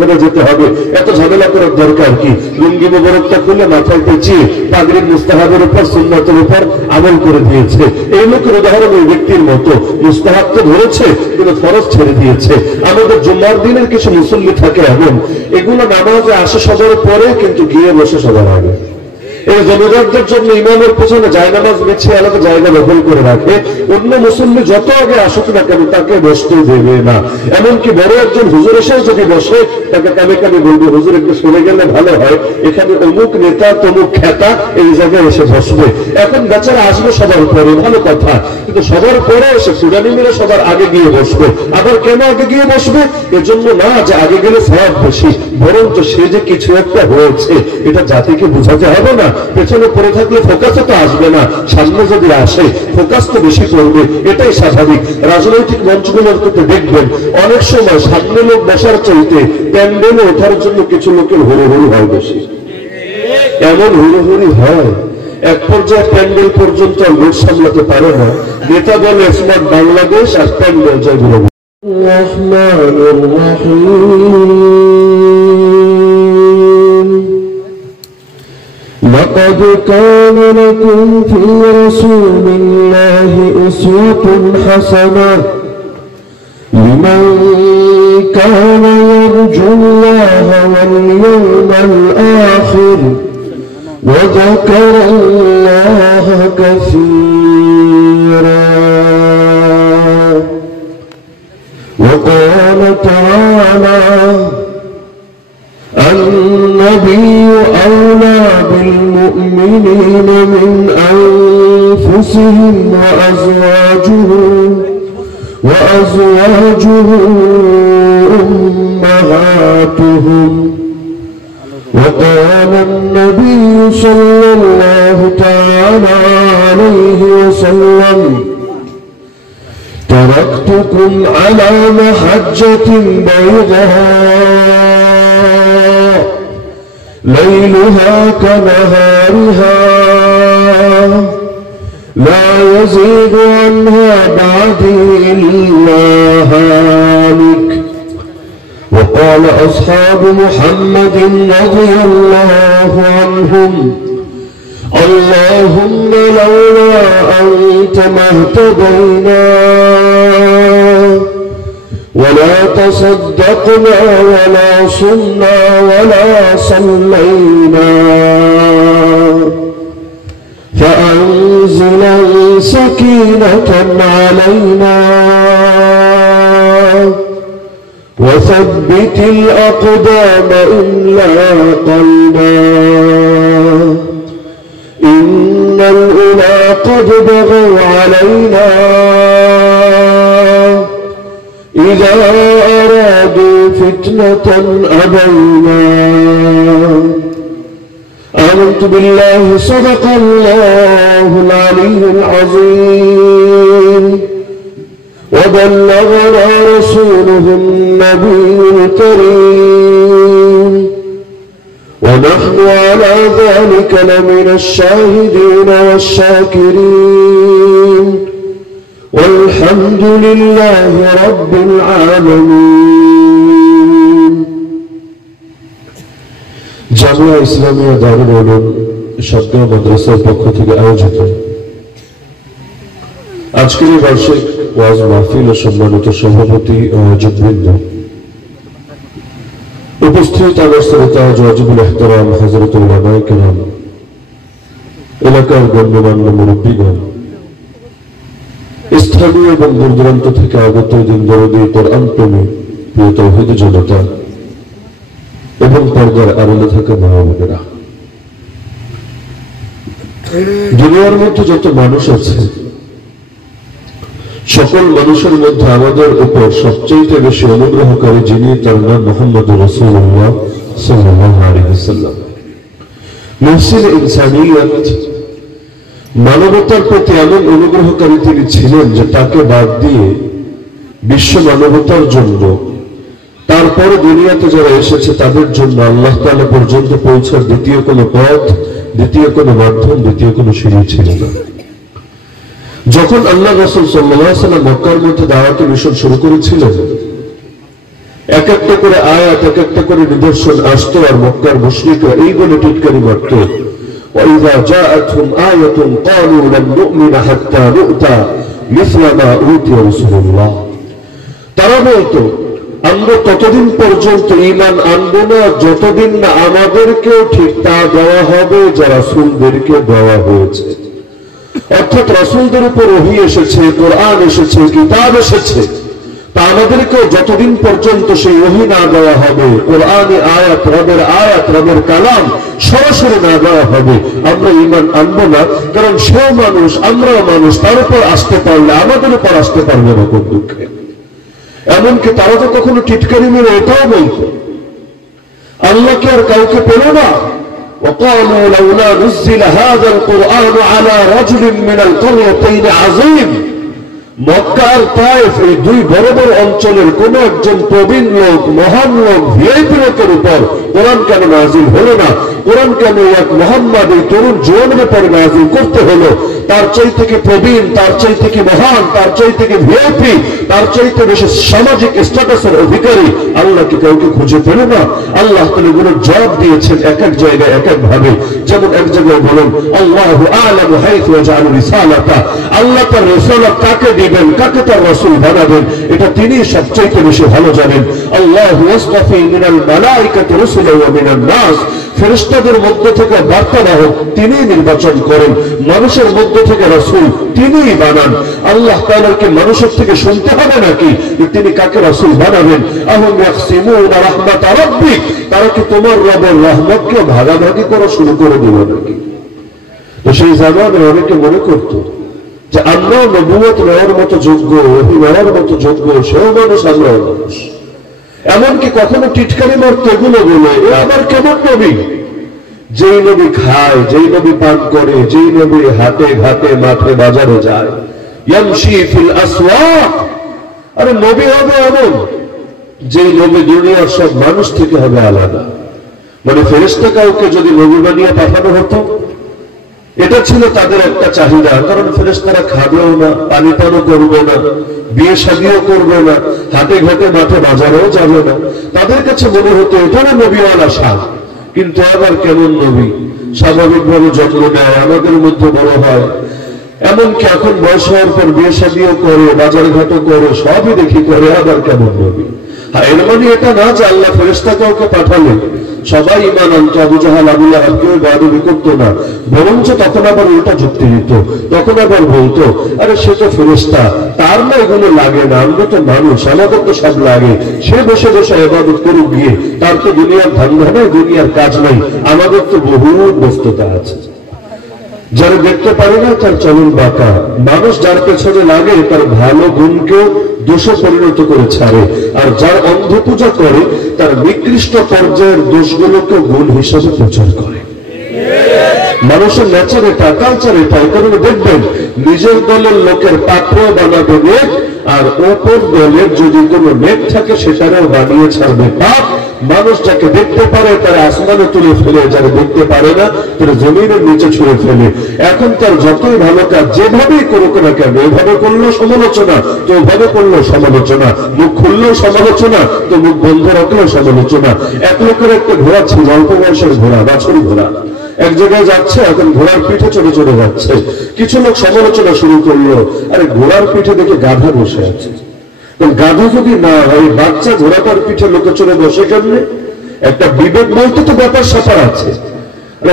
ওখানে যেতে হবে, এত ঝামেলা করার দরকার কি? লুঙ্গি মোবারকটা খুলে মাথায় পেঁচিয়ে পাগড়ির মুস্তাহাবের উপর সুন্নতের উপর আমল করে দিয়েছে। এই লোকের উদাহরণ ওই ব্যক্তির মতো, মুস্তাহাব তো ধরেছে কিন্তু ফরজ ছেড়ে দিয়েছে। আমাদের জুমার দিনের কিছু মুসল্লি থাকে এমন, এগুলো নামাজে আসে সবার পরে কিন্তু গিয়ে বসে সবার আগে। এই জমিদারদের জন্য ইমামের পেছনে জায়নামাজ বিছিয়ে আলাদা জায়গা দখল করে রাখে। অন্য মুসল্লি যত আগে আসুক না কেন তাকে বসতে দেবে না। এমনকি বড় একজন হুজুর এসেও যদি বসে তাকে কানে কানে বলবে, হুজুর একটু সরে গেলে ভালো হয়, এখানে অমুক নেতা তমুক খ্যাতা এই জায়গায় এসে বসবে। এখন বেচারা আসবে সবার পরে, ভালো কথা, কিন্তু সবার পরে এসে সুদানি মেরে সবার আগে গিয়ে বসবে। আবার কেন আগে গিয়ে বসবে? এজন্য না যে আগে গেলে সওয়াব বেশি, বরঞ্চ সে যে কিছু একটা হয়েছে এটা জাতিকে বুঝাতে হবে না। পেছনে পড়ে থাকলে ফোকাসে তো আসবে না, সামনে যদি আসে ফোকাস তো বেশি করবে, এটাই স্বাভাবিক। রাজনৈতিক মঞ্চগুলোর ক্ষেত্রে দেখবেন অনেক সময় সামনে লোক বসার চাইতে প্যান্ডেলে ওঠার জন্য কিছু লোকের হুড়োহুড়ি হয় বেশি। এমন হুড়োহুড়ি হয় এক পর্যায়ে প্যান্ডেল পর্যন্ত লোক সামলাতে পারে না। নেতা দল স্মার্ট বাংলাদেশ আর প্যান্ডেল জয় গুলো। لقد كان لكم في رسول الله أسوة حسنة لمن كان يرجو الله واليوم الآخر وذكر الله كثيرا. وقال تعالى: النبي أولى بالمؤمنين من أنفسهم وأزواجه أمهاتهم. وقال النبي صلى الله تعالى عليه وسلم: تركتكم على محجة بيضاء ليلها كنهارها لا يزيد عنها بعدي إلا هالك. وقال أصحاب محمد رضي الله عنهم: اللهم لولا أنت ما اهتدينا ولا تصدقنا ولا صمنا ولا صلينا فأنزل سكينة علينا وثبت الأقدام إن لاقينا إن الأولى قد بغوا علينا إذا أرادوا فتنة أبينا. آمنت بالله صدق الله العلي العظيم وبلغنا رسوله النبي الكريم ونحن على ذلك لمن الشاهدين والشاكرين والحمد لله رب العالمين. জামিয়া ইসলামিয়া দারুল উলুম সাতগাঁও মাদ্রাসার পক্ষ থেকে আয়োজিত আজকের এই বার্ষিক ওয়াজ মাহফিল ও সম্মানিত সভাপতি ও আয়োজকবৃন্দ, উপস্থিত অবস্থা ওয়াজিবুল ইহতিরাম হযরতুল উলামায়ে কেরাম, এলাকার গণ্যমান্য মুরব্বীগণ, স্থানীয় এবং দূর দূরান্ত থেকে আগত দিন দরদি কোরআন প্রেমী প্রিয় তাওহীদি জনতা এবং পর্দার আড়ালে থাকা মা বোনেরা, দুনিয়ার মধ্যে যত মানুষ আছে সকল মানুষের মধ্যে আমাদের উপর সবচেয়ে বেশি অনুগ্রহকারী যিনি, তার নাম মুহাম্মদুর রাসূলুল্লাহ সাল্লাল্লাহু আলাইহি ওয়াসাল্লাম। মুহসিন ইনসানিয়ত, মানবতার প্রতি এমন অনুগ্রহকারী তিনি ছিলেন যে তাকে বাদ দিয়ে বিশ্ব মানবতার জন্য, তারপরে দুনিয়াতে যারা এসেছে তাদের জন্য আল্লাহ তাআলা পর্যন্ত পৌঁছার দ্বিতীয় কোনো পথ, দ্বিতীয় কোনো মাধ্যম, দ্বিতীয় কোনো সিঁড়ি ছিল না। যখন আল্লাহ রাসূল সাল্লাল্লাহু আলাইহি ওয়াসাল্লাম মক্কার মধ্যে দাওয়াতি মিশন শুরু করেছিলেন, এক একটা করে আয়াত, এক একটা করে নিদর্শন আসতো, আর মক্কার মুশরিকরা এই বলে টিটকারি মারত, وَإِذَا جَاءَتْهُمْ آيَةٌ قَالُوا لَن نُؤْمِنَ حَتَّى نُؤْتَى مِثْلَ مَا أُوتِيَ رُسُلُ اللَّهِ। তারা বলতো আমরা ততদিন পর্যন্ত ঈমান আনবো না যতদিন না আমাদেরকেও ঠিক তা দেওয়া হবে যা রাসূলদেরকে দেওয়া হয়েছে। অর্থাৎ রাসূলদের উপর ওহী এসেছে, কোরআন এসেছে, কিতাব এসেছে, তা আমাদেরকেও যতদিন পর্যন্ত সেই ওহী না দেওয়া হবে, কোরআনে আয়াত, রবের কালাম সরাসরি না দেওয়া হবে, আমরা ঈমান আনবো না। কারণ সেও মানুষ, আমরাও মানুষ, তার উপর আসতে পারলে আমাদের উপর আসতে পারবে না কোন দুঃখে। এমনকি তারা তো কখনো টিটকারি মেরে এটাও বলতো আল্লাহকে আর কাউকে পেল না। وقالوا لولا نزل هذا القرآن على رجل من القريتين عظيم। মক্কা আর তায়েফ এই দুই বড় বড় অঞ্চলের কোন একজন প্রবীণ লোক, মহান লোক, ভিআইপি লোকের উপর কোরআন কেন নাযিল হলো না? কোরআন কেন এক মুহাম্মদ এই তরুণ জওয়ানের উপর নাযিল করতে হলো? তার চাইতে কি প্রবীণ, তার চাইতে কি মহান, তার চাইতে কি ভিআইপি, তার চাইতে বেশি সামাজিক স্ট্যাটাসের অধিকারী আল্লাহ কি কাউকে খুঁজে পেল না? আল্লাহ তাআলা এগুলোর জবাব দিয়েছেন এক এক জায়গায় এক এক ভাবে। যেমন এক জায়গায় বলেন আল্লাহু আ'লামু হাইথু ইয়াজআলু রিসালাতা, আল্লাহ তার রিসালাত কাকে দিবেন, কাকে তার রাসূল বানাবেন, এটা তিনি সবচেয়ে বেশি ভালো জানেন। আল্লাহু ইয়াসতাফি মিনাল মালাইকাতি রাসূলান ওয়া মিনান নাস, ফেরেশতাদের মধ্য থেকে বার্তাবাহক তিনি নির্বাচন করেন, মানুষের মধ্য থেকে রাসূল তিনিই বানান। আল্লাহ তাআলাকে মানুষের থেকে শুনতে হবে নাকি তিনি কাকে রাসূল বানাবেন? আহুম ইয়াকসিমুনা রাহমাত রাব্বিক, তারা কি তোমার রবের রহমতকে ভাগাভাগি করা শুরু করে দিল নাকি? তো সেই জামানায় অনেকে মনে করত যে আমরাও নবুয়ত নেওয়ার মতো যোগ্য, ওহী নেওয়ার মতো যোগ্য, সেও মানুষ, আমরাও মানুষ। এমনকি কখনো টিটকারি মারত এগুলো বলে, এ আবার কেমন নবী? যেই নবী খায়, যেই নবী পান করে, যেই নবী হাটে ঘাটে মাঠে বাজারে যায়, ইয়ামশি ফিল আসওয়াক। আরে নবী হবে এমন যেই নবী দুনিয়ার সব মানুষ থেকে হবে আলাদা। মানে ফেরেশতা কাউকে যদি নবী বানিয়ে পাঠানো হতো, এটা ছিল তাদের একটা চাহিদা। কারণ ফেরেশতারা খাবেও না, পানি পানও করবে না, বিয়ে শাদিও করবে না, হাটে ঘাটে মাঠে বাজারেও যাবে না। তাদের কাছে মনে হতো এটা না নবীওয়ালা শাহ। কিন্তু আবার কেমন নবী? স্বাভাবিকভাবে জন্ম নেয়, আমাদের মধ্যে বড় হয়, এমনকি এখন বয়স হওয়ার পর বিয়ে শাদিও করে, বাজার ঘাটও করে, সবই দেখি করে, আবার কেমন নবী? হ্যাঁ, এর মানে এটা না যে আল্লাহ ফেরেশতা কাউকে পাঠালে সবাই ঈমান আনত, আবু জাহাল আবু লাহাব কেউ বেয়াদবি করতো না। বরঞ্চ তখন আবার উল্টা যুক্তি দিত, তখন আবার বলতো আরে সে তো ফেরেশতা, তার না এগুলো লাগে না, আমরা তো মানুষ, আমাদের তো সব লাগে। সে বসে বসে ইবাদত করুক গিয়ে, তার তো দুনিয়ার ধান্দা নাই, দুনিয়ার কাজ নাই, আমাদের তো বহু ব্যস্ততা আছে। যারা দেখতে পারে না তার চলন বাঁকা, মানুষ যার পেছনে লাগে তার ভালো গুণকেও দোষে পরিণত করে ছাড়ে, আর যার অন্ধ পূজা করে তার নিকৃষ্ট পর্যায়ের দোষগুলোকে গুণ হিসাবে প্রচার করে। মানুষের নেচার এটা, কালচার এটা। এই কারণে দেখবেন নিজের দলের লোকের পাত্র বানাবে নেক, আর অপর দলের যদি কোনো নেক থাকে সেটারও বানিয়ে ছাড়বে পাপ। মানুষ যাকে দেখতে পারে তারা আসমানে তুলে ফেলে, যারা দেখতে পারে না তারা জমিনের নিচে ছুঁড়ে ফেলে। এখন তার যতই ভালো কাজ যেভাবেই করুক না কেন, এভাবে করলেও সমালোচনা, তো ওভাবে করলেও সমালোচনা, মুখ খুললেও সমালোচনা, তো মুখ বন্ধ রাখলেও সমালোচনা। এক লোকের একটা ঘোড়া ছিল, অল্প বয়সের ঘোড়া, বাছুরি ঘোড়া, এক জায়গায় যাচ্ছে, এখন ঘোড়ার পিঠে চড়ে চড়ে যাচ্ছে। কিছু লোক সমালোচনা শুরু করলো, আরে ঘোড়ার পিঠে দেখে গাধা বসে আছে, গাধা যদি না হয় বাচ্চা ঘোড়াটার পিঠে লোকে চড়ে বসে কেমনে? একটা বিবেক বলতে তো ব্যাপার স্যাপার আছে।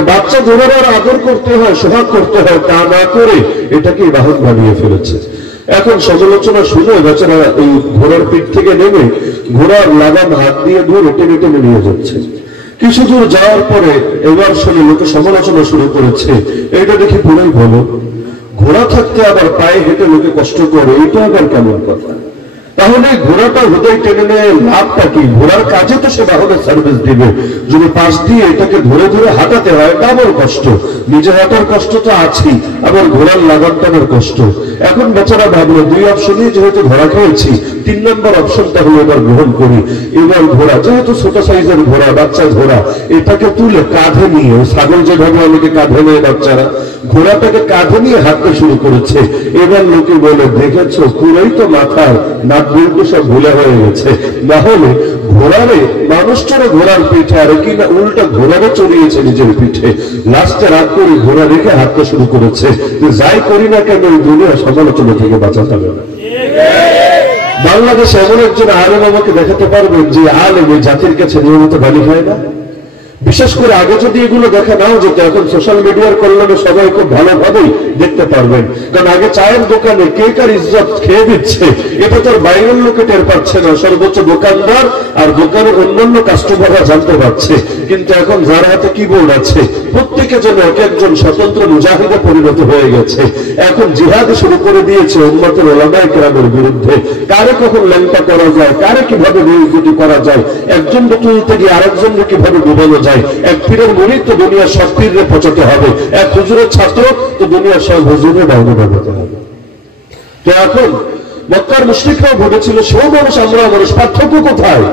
বাচ্চা ঘোড়ার আদর করতে হয়, সোহাগ করতে হয়, তা না করে এটাকে বাহন বানিয়ে ফেলেছে। এখন সমালোচনা শুনে বেচারা এই ঘোড়ার পিঠ থেকে নেমে ঘোড়ার লাগাম হাত দিয়ে ধরে টেনে টেনে নিয়ে যাচ্ছে। কিছু দূর যাওয়ার পরে এবার শুনে লোকে সমালোচনা শুরু করেছে, এটা দেখি পুরাই বলো, ঘোড়া থাকতে আবার পায়ে হেঁটে লোকে কষ্ট করে, এটা আবার কেমন কথা? তাহলে ঘোড়াটা হৃদয় টেনে নেয় লাভটা কি? ঘোড়ার কাজে তো সে বাহনের সার্ভিস দিবে, যদি পাশ দিয়ে এটাকে ধরে ধরে হাঁটাতে হয় ডাবল কষ্ট। নিজে হাঁটার কষ্ট তো আছেই, আবার ঘোড়ার লাগাম টানার কষ্ট। এখন বেচারা ভাবলো দুই অপশনই যেহেতু ধরা খেয়েছি, 3 নম্বর অপশনটা হলো এবার গ্রহণ করি। এবার ঘোড়া যেহেতু ছোট সাইজের ঘোড়া, বাচ্চা ঘোড়া, এটাকে তুলে কাঁধে নিয়ে, ছাগল যেভাবে অনেকে কাঁধে নিয়ে বাচ্চারা, ঘোড়াটাকে কাঁধে নিয়ে হাঁটতে শুরু করেছে। এবার লোকে বলে দেখেছো পুরোই তো মাথার নাক বলতে সব ভুলে হয়ে গেছে, না হলে ঘোড়ারে মানুষ চড়ে ঘোড়ার পিঠে, আর কিনা উল্টা ঘোড়ারে চড়িয়েছে নিজের পিঠে। লাস্টে রাগ করে ঘোড়া রেখে হাঁটতে শুরু করেছে। যাই করি না কেন এই দুনিয়া সমালোচনা থেকে বাঁচাতে হবে না। বাংলাদেশে এমন একজন আলেম আমাকে দেখাতে পারবেন যে আলেম এই জাতির কাছে নিয়মিত গালি খায় না? বিশেষ করে আগে যদি এগুলো দেখা নাও যেত, এখন সোশ্যাল মিডিয়ার কল্যাণে সবাই খুব ভালোভাবেই দেখতে পারবেন। কারণ আগে চায়ের দোকানে কে কার ইজ্জত খেয়ে দিচ্ছে এটা তোর বাইরের লোকে টের পাচ্ছে না, সর্বোচ্চ দোকানদার আর দোকানের অন্যান্য কাস্টমাররা জানতে পারছে। কিন্তু এখন যার হাতে কিবোর্ড আছে প্রত্যেকে যেন এক একজন স্বতন্ত্র মুজাহিদে পরিণত হয়ে গেছে। এখন জিহাদ শুরু করে দিয়েছে উম্মতের ওলামায়ে কেরামের বিরুদ্ধে। কারে কখন ল্যাংটা করা যায়, কারে কিভাবে বেইজ্জতি করা যায়, একজনকে তুলতে গিয়ে আরেকজনকে কিভাবে ডুবানো যায়। এক পীরের মুরিদ তো দুনিয়ার সব পীরে পচাতে হবে, এক হুজুরের ছাত্র তো দুনিয়ার সব হুজুরে ডাউনে ডাকাতে হবে। তো এখন মক্কার মুশরিকরাও ভেবেছিল সেও মানুষ আমরা মানুষ, পার্থক্য কোথায়?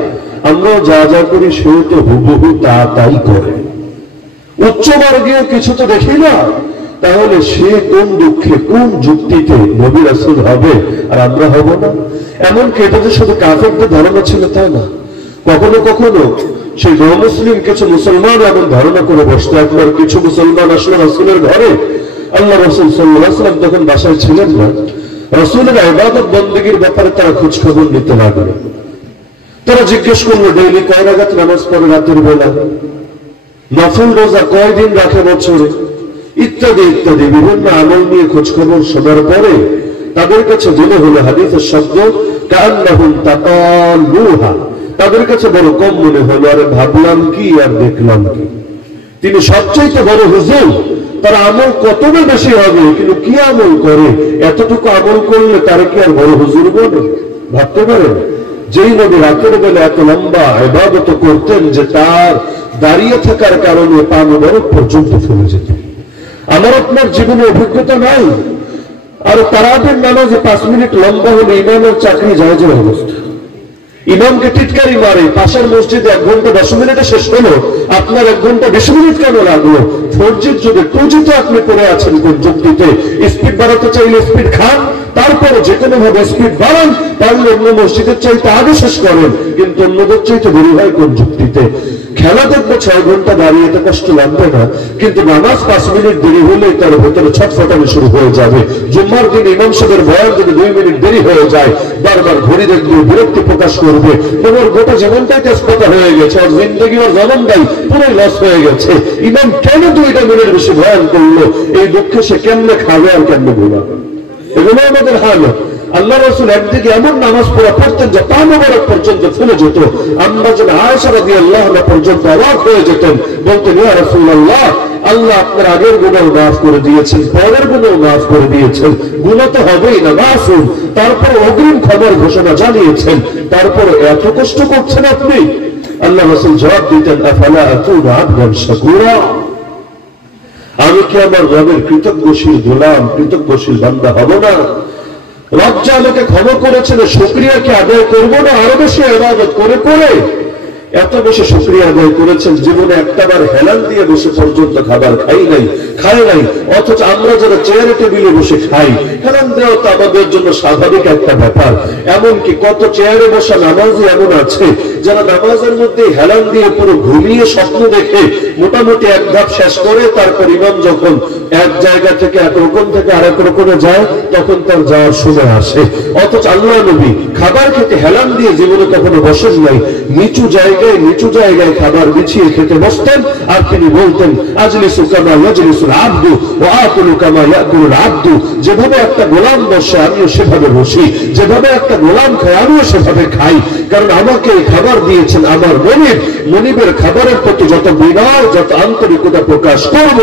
আমরাও যা যা করি সেও তো হুবহু তা তাই করে, উচ্চবর্গীয় কিছু তো দেখি না। তাহলে সে কোন দুঃখে কোন যুক্তিতে নবী রাসূল হবে আর আমরা হব না? এমনকি এটা যে শুধু কাফেরদের ধারণা ছিল তাই না, কখনো কখনো সেই মুসলিম কিছু মুসলমান এমন ধারণা করে বসতো। একবার কিছু মুসলমান আসলে রাসূলের ঘরে, আল্লাহ রাসূল সাল্লাল্লাহু আলাইহি ওয়াসাল্লাম তখন বাসায় ছিলেন না। রাসূলের ইবাদত বন্দেগীর ব্যাপারে তারা খোঁজ খবর নিতে লাগলো। তারা জিজ্ঞেস করলো ডেইলি কয় রাকাত নামাজ পড়ে রাতের বেলা, নফল রোজা কয়দিন রাখে বছরে, ইত্যাদি ইত্যাদি বিভিন্ন আমল নিয়ে খোঁজ খবর শোনার পরে তাদের কাছে জেনে হলো হাদিসের শব্দ কান্নাহুম তাকালুহা, তাদের কাছে বড় কম মনে হলো। আরে ভাবলাম কি আর দেখলাম কি, তিনি সবচেয়ে বড় হুজুর, তার আমল কত না বেশি হবে, কিন্তু কি আমল করে, এতটুকু আমল করলে তারা কি আর বড় হুজুর বলে? ভাবতে পারেন যেই নবী রাতের বেলা এত লম্বা ইবাদত করতেন যে তার দাঁড়িয়ে থাকার কারণে পা মোবারক পর্যন্ত ফুলে যেত। আমার আপনার জীবনে অভিজ্ঞতা নাই। আর তারাবির নামাজে 5 মিনিট লম্বা হলে ইমামের চাকরি জায়েজের অবস্থা। ইমামকে টিটকারি মারে, পাশের মসজিদে 1 ঘন্টা 10 মিনিটে শেষ হলো, আপনার 1 ঘন্টা 20 মিনিট কেন লাগলো? 4G'র যুগে 2G তো আপনি পড়ে আছেন কোন যুক্তিতে? স্পিড বাড়াতে চাইলে স্পিড খান, তারপরে যে কোনো ভাবে স্পিড বাড়ান, পারলে অন্য মসজিদের চাইতে আগে শেষ করেন, কিন্তু অন্যদের চাইতে দেরি হয় কোন যুক্তিতে? খেলা দেখবো 6 ঘন্টা দাঁড়িয়ে তো কষ্ট লাগবে না, কিন্তু নামাজ 5 মিনিট দেরি হলেই তার ভেতরে ছটফটানি শুরু হয়ে যাবে। জুম্মার দিন ইমাম সাহেবের বয়ান যদি 2 মিনিট দেরি হয়ে যায়, বারবার ঘড়ি দেখবে, বিরক্তি প্রকাশ করবে, তোমার গোটা জীবনটাই তেজপাতা হয়ে গেছে, আর জিন্দগি ওর জনমটাই পুরোই লস হয়ে গেছে। ইমাম কেন 2টা মিনিট বেশি বয়ান করলো, এই দুঃখে সে কেমনে খাবে আর কেমনে ঘুমাবে? এগুলো আমাদের হাল। আল্লাহ রাসূল একদিকে এমন নামাজ পড়তেন যে পা মোবারক পর্যন্ত ফুলে যেত। আমরা যেন আয়েশা রাদিয়াল্লাহু আনহা পর্যন্ত অবাক হয়ে যেতেন, বলতেন ইয়া রাসূলুল্লাহ, আল্লাহ আপনার আগের গুনাহ মাফ করে দিয়েছেন, পরের গুনাহ মাফ করে দিয়েছেন, গুনাহ তো হবেই না, মাসুম, তারপর অগ্রিম খবর ঘোষণা জানিয়েছেন, তারপর এত কষ্ট করছেন আপনি? আল্লাহ রাসূল জবাব দিতেন আফালা আকুনু আবদান শাকুরা, আমি কি আমার রবের কৃতজ্ঞশীল গোলাম, কৃতজ্ঞশীল বান্দা হব না? রব যে আমাকে ক্ষমা করেছেন, শুকরিয়া কি আদায় করবো না? আরো বেশি ইবাদত করে করে এত বেশি শুকরিয়া আদায় করেছেন, জীবনে একটাবার হেলান দিয়ে বসে পর্যন্ত খাবার খায় নাই। অথচ আমরা যারা চেয়ারে টেবিলে বসে খাই, হেলান দেওয়া তো আমাদের জন্য স্বাভাবিক একটা ব্যাপার। এমনকি কত চেয়ারে বসা নামাজি এমন আছে যারা নামাজের মধ্যে হেলান দিয়ে পুরো ঘুমিয়ে স্বপ্ন দেখে মোটামুটি 1 ধাপ শেষ করে, তারপর ইমাম যখন এক জায়গা থেকে এক রকম থেকে আরেক রকমে যায়, তখন তার যাওয়ার সময় আসে। অথচ আল্লাহ নবী খাবার খেতে হেলান দিয়ে জীবনে কখনো বসেন নাই, নিচু জায়গায় খাবার বিছিয়ে খেতে বসতেন। আর তিনি বলতেন আজলিসু কামা ইয়াজলিসুল আবদু ওয়া আকুলু কামা ইয়াকুলুল আবদু, যেভাবে একটা গোলাম বসে আমিও সেভাবে বসি, যেভাবে একটা গোলাম খায় আমিও সেভাবে খাই, কারণ আমাকে খাবার দিয়েছেন আমার মনিবের খাবারের প্রতি যত বিনয়, যত আন্তরিকতা প্রকাশ করব,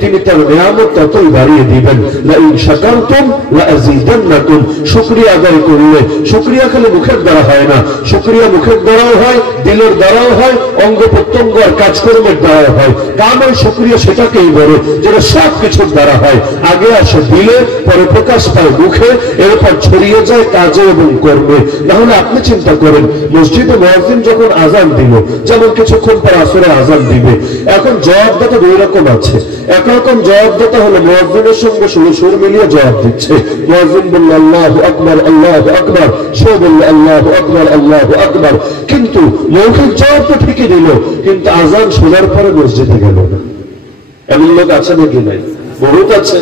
তিনি তার নিয়ামত ততই বাড়িয়ে দিবেন। লা ইন শাকারতুম লা আযীদান্নাকুম, শুকরিয়া আদায় করলে, শুকরিয়া খালি মুখের দ্বারা হয় না, শুকরিয়া মুখের দ্বারাও হয়, দিলের দ্বারাও হয়, অঙ্গ প্রত্যঙ্গ আর কাজকর্মের দ্বারা হয়। কামেল শুকরিয়া সেটাকেই বলে যেটা সব কিছুর দ্বারা হয়। আগে আসে দিলে, পরে প্রকাশ পায় মুখে, এরপর ছড়িয়ে যায় কাজে এবং কর্মে। নাহলে আপনি চিন্তা করেন, মসজিদে মুয়াজ্জিন যখন আজান দিল, যেমন কিছুক্ষণ পর আসরে আজান দিবে, এখন জবাবদাতা দুই রকম আছে। একরকম জবাবদাতা হলো মুয়াজ্জিনের সঙ্গে সুর মিলিয়ে জবাব দিচ্ছে। মুয়াজ্জিন বলল আল্লাহু আকবার, আল্লাহু আকবার, সে বলল আল্লাহু আকবার, আল্লাহু আকবার। কিন্তু মৌখিক জবাব তো ঠিকই দিল, কিন্তু আজান শোনার পরে মসজিদে গেল না। এমন লোক আছে নাকি? নাই, বহুত আছে।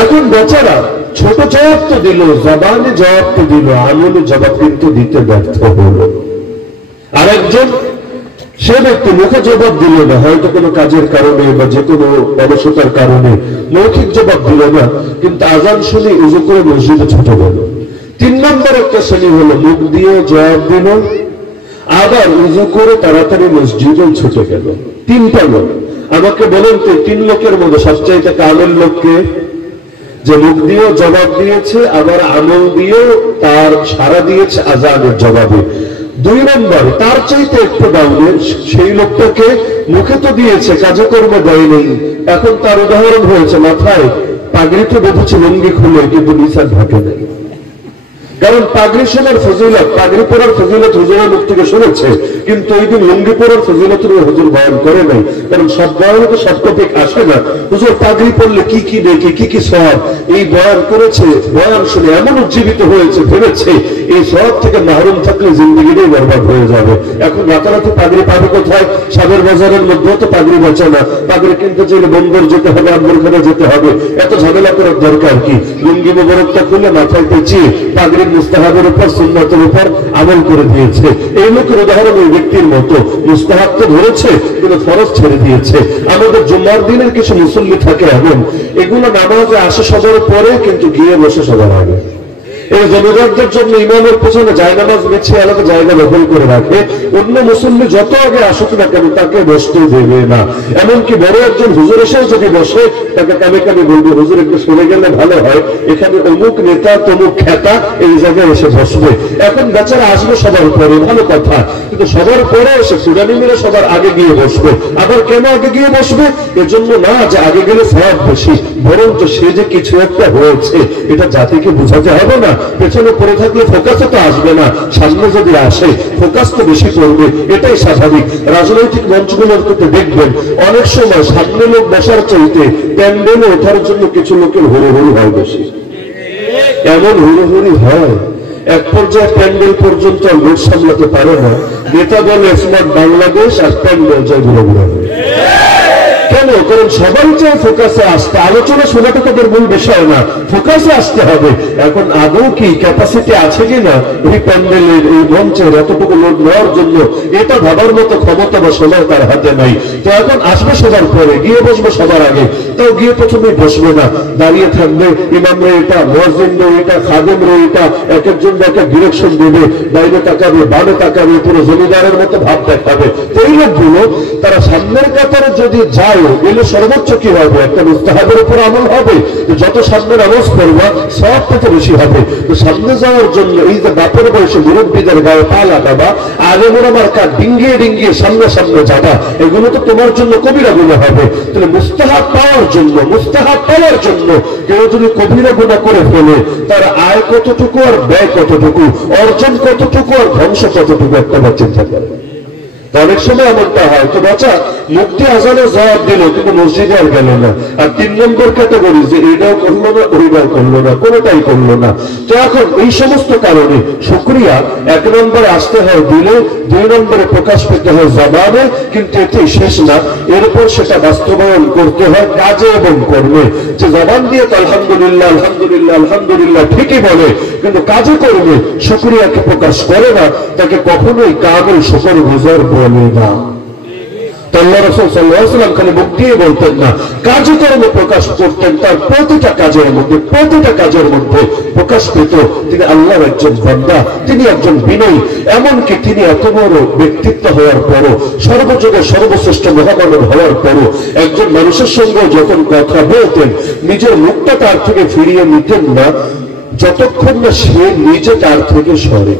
এখন বেচারা ছোট জবাব তো দিল, জবানে জবাব তো দিল, আমলে জবাব কিন্তু দিতে ব্যর্থ হল। আরেকজন সে ব্যক্তি মুখে জবাব দিল না, হয়তো কোনো কাজের কারণে বা যে কোনো অলসতার কারণে মৌখিক জবাব দিল না, কিন্তু আজান শুনে উজু করে মসজিদে ছুটে গেল। 3 নম্বর একটা শ্রেণী হলো মুখ দিয়ে জবাব দিল, আবার উজু করে তাড়াতাড়ি মসজিদেও ছুটে গেল। 3টা লোক। আমাকে বলেন তো 3 লোকের মধ্যে সবচাইতে কামেল লোককে? যে মুখ দিয়েও জবাব দিয়েছে, আবার আমল দিয়েও তার সাড়া দিয়েছে আজানের জবাবে। 2 নম্বর, তার চাইতে একটু ডাউনের সেই লোকটাকে মুখে তো দিয়েছে, কাজে কর্মে দেয় নেই। এখন তার উদাহরণ হয়েছে মাথায় পাগড়ি তো বেঁধেছে লুঙ্গি খুলে, কিন্তু নিচার ঢাকে নেই। কারণ পাগড়ি শোনার ফজিলত, পাগড়ি পরার ফজিলত হুজুরের মুখ থেকে শুনেছে, কিন্তু ওই দিন লুঙ্গি পরার ফজিলতের হুজুর বয়ান করে নাই। কারণ সব বয়ানে তো সব টপিক আসে না। হুজুর পাগড়ি পরলে কি কি দেখে, কি কি সওয়াব, এই বয়ান করেছে। বয়ান শুনে এমন উজ্জীবিত হয়েছে, ভেবেছে এই সওয়াব থেকে মাহরুম থাকলে জিন্দগিটাই বরবাদ হয়ে যাবে। এখন রাতারাতি পাগড়ি পাবে কোথায়? সাবের বাজারের মধ্যেও তো পাগড়ি বেচে না। পাগড়ি কিনতে চাইলে বন্দর যেতে হবে, আম্বরখানা যেতে হবে। এত ঝামেলা করার দরকার কি? লুঙ্গি মোবারকটা খুলে মাথায় পেঁচিয়ে পাগড়ি মুস্তাহাবের উপর, সুন্নতের উপর আমল করে দিয়েছে। এই লোকের উদাহরণ ওই ব্যক্তির মতো। মুস্তাহাব তো ধরেছে, কিন্তু ফরজ ছেড়ে দিয়েছে। আমাদের জুমার দিনের কিছু মুসল্লি থাকে এমন, এগুলো নামাজে আসে সবার পরে, কিন্তু গিয়ে বসে সবার আগে। এই জমিদারদের জন্য ইমামের পেছনে জায়নামাজ বিছিয়ে আলাদা জায়গা দখল করে রাখে। অন্য মুসল্লি যত আগে আসুক না কেন তাকে বসতে দেবে না। এমনকি বড় একজন হুজুর এসেও যদি বসে, তাকে কানে কানে বলবে হুজুর একটু সরে গেলে ভালো হয়, এখানে অমুক নেতা তমুক খ্যাতা এই জায়গায় এসে বসবে। এখন বেচারা আসবে সবার পরে, ভালো কথা, কিন্তু সবার পরে এসে সুরানি মেরে সবার আগে গিয়ে বসবে। আবার কেন আগে গিয়ে বসবে? এজন্য না যে আগে গেলে সওয়াব বেশি, বরঞ্চ সে যে কিছু একটা হয়েছে এটা জাতিকে বোঝাতে হবে না। পেছনে পড়ে থাকলে ফোকাসে তো আসবে না, সামনে যদি আসে ফোকাস তো বেশি করবে, এটাই স্বাভাবিক। রাজনৈতিক মঞ্চগুলোর ক্ষেত্রে দেখবেন অনেক সময় সামনে লোক বসার চাইতে প্যান্ডেলে ওঠার জন্য কিছু লোকের হুড়োহুড়ি হয় বেশি। এমন হুড়োহুড়ি হয় এক পর্যায়ে প্যান্ডেল পর্যন্ত লোক সামলাতে পারে না। নেতা বলে স্মার্ট বাংলাদেশ, আর প্যান্ডেল যায় ঘুরে ঘুরে। কেন? কারণ সবাই চায় ফোকাসে আসতে। আলোচনা শোনাটা তাদের মূল বিষয় না, ফোকাসে আসতে হবে। এখন আদৌ কি ক্যাপাসিটি আছে কিনা এই প্যান্ডেলের, এই মঞ্চের এতটুকু লোক নেওয়ার জন্য? এটা ভাবার মতো ক্ষমতা বা সময় তার হাতে নাই। তো এখন আসবে সবার পরে, গিয়ে বসবে সবার আগে। তাও গিয়ে প্রথমে বসবে না, দাঁড়িয়ে থাকবে। ইমামরা এটা, মুয়াজ্জিনরা এটা, খাদেমরা এটা, এক একজন একটা ডিরেকশন দেবে, বাইরে তাকাবে, বামে তাকাবে, পুরো জমিদারের মতো ভাব দেখাবে। তো এই লোকগুলো তারা সামনের কাতারে যদি যায়, এলে সর্বোচ্চ কি হবে? একটা মুস্তাহাবের উপর আমল হবে। যত সামনে নামাজ পড়বা সব তত বেশি হবে। তো সামনে যাওয়ার জন্য এই যে বাপের বয়সে মুরব্বীদের গায়ে পা লাগাবা, আগে মোড়ামার কাজ ডিঙ্গিয়ে ডিঙ্গিয়ে সামনে সামনে যাবা, এগুলো তো তোমার জন্য কবিরা গুনাহ হবে। তাহলে মুস্তাহাব পাওয়ার জন্য কেউ যদি কবিরা গুনাহ করে ফেলে, তার আয় কতটুকু আর ব্যয় কতটুকু, অর্জন কতটুকু আর ধ্বংস কতটুকু, একটা চিন্তা করে। অনেক সময় এমনটা হয়। তো বাচ্চা মুক্তি আজানের জবাব দিল, কিন্তু মসজিদে আর গেল না। আর 3 নম্বর ক্যাটাগরি, যে এটাও করলো না, ওইটাও করলো না, কোনোটাই করলো না। তো এখন এই সমস্ত কারণে শুকরিয়া 1 নম্বরে আসতে হয় দিলে, 2 নম্বরে প্রকাশ পেতে হয় জবানে, কিন্তু এটাই শেষ না। এরপর সেটা বাস্তবায়ন করতে হয় কাজে এবং কর্মে। যে জবান দিয়ে তো আলহামদুলিল্লাহ আলহামদুলিল্লাহ আলহামদুলিল্লাহ ঠিকই বলে, কিন্তু কাজে কর্মে শুকরিয়াকে প্রকাশ করে না, তাকে কখনোই কামেল শুকরগুজার বলে না। আল্লাহ রাসূল সাল্লাল্লাহু আলাইহি ওয়াসাল্লাম খালি মুখ দিয়ে বলতেন না, কাজে কর্মে প্রকাশ করতেন। তার প্রতিটা কাজের মধ্যে প্রকাশ পেত তিনি আল্লাহর একজন বান্দা, তিনি একজন বিনয়ী। এমনকি তিনি এত বড় ব্যক্তিত্ব হওয়ার পরও, সর্বযুগের সর্বশ্রেষ্ঠ মহামানব হওয়ার পরও, একজন মানুষের সঙ্গে যখন কথা বলতেন, নিজের মুখটা তার থেকে ফিরিয়ে নিতেন না যতক্ষণ না সে নিজে তার থেকে সরে।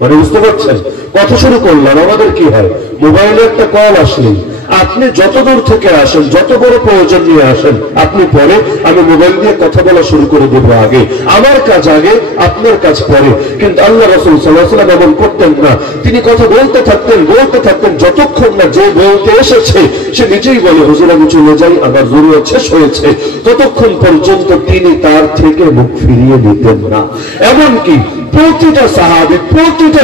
মানে বুঝতে পারছেন? কথা শুরু করলাম, আমাদের কি হয়, মোবাইলে একটা কল আসলেই আপনি যত দূর থেকে আসেন, যত বড় প্রয়োজন নিয়ে আসেন, আপনি পরে, আমি মোবাইল দিয়ে কথা বলা শুরু করে দেবো আগে, আমার কাজ আগে, আপনার কাজ পরে। কিন্তু আল্লাহ রাসূল সাল্লাল্লাহু আলাইহি ওয়াসাল্লাম এমন করতেন না। তিনি কথা বলতে থাকতেন যতক্ষণ না যে বলতে এসেছে সে নিজেই বলে, হুজুর আমি চলে যাই, আমার জরুরত শেষ হয়েছে, ততক্ষণ পর্যন্ত তিনি তার থেকে মুখ ফিরিয়ে নিতেন না। এমনকি প্রতিটা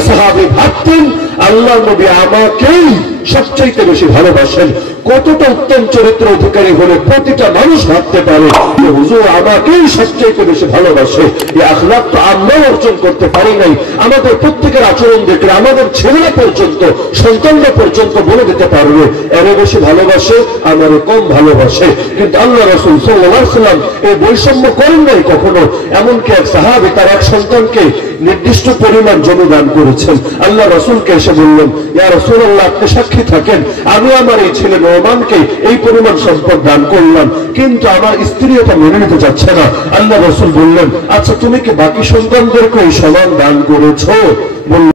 সাহাবী ভাবতেন আল্লাহ নবী আমাকেই সবচাইতে বেশি ভালোবাসেন। কতটা উত্তম চরিত্র অধিকারী হলে প্রতিটা মানুষ ভাবতে পারে যে হুজুর আমাকেই সবচাইতে বেশি ভালোবাসে। এই আখলাক তো আমরাও অর্জন করতে পারি নাই। আমাদের প্রত্যেকের আচরণ দেখলে আমাদের ছেলেরা পর্যন্ত, সন্তানরা পর্যন্ত বলে দিতে পারবে এরে বেশি ভালোবাসে, আমারে কম ভালোবাসে। কিন্তু আল্লাহ রাসূল সাল্লাল্লাহু আলাইহি ওয়াসাল্লাম এই বৈষম্য করেন নাই কখনো। এমনকি এক সাহাবী তার এক সন্তানকে নির্দিষ্ট পরিমাণ জমি দান করেছেন। আল্লাহ রাসূলকে এসে বললেন, ইয়া রাসূলুল্লাহ আপনি সাক্ষী থাকেন, আমি আমার এই ছেলে নোমানকে এই পরিমাণ সম্পদ দান করলাম, কিন্তু আমার স্ত্রী এটা মেনে নিতে চাচ্ছে না। আল্লাহ রাসূল বললেন, আচ্ছা তুমি কি বাকি সন্তানদেরকে এই সমান দান করেছো? বললেন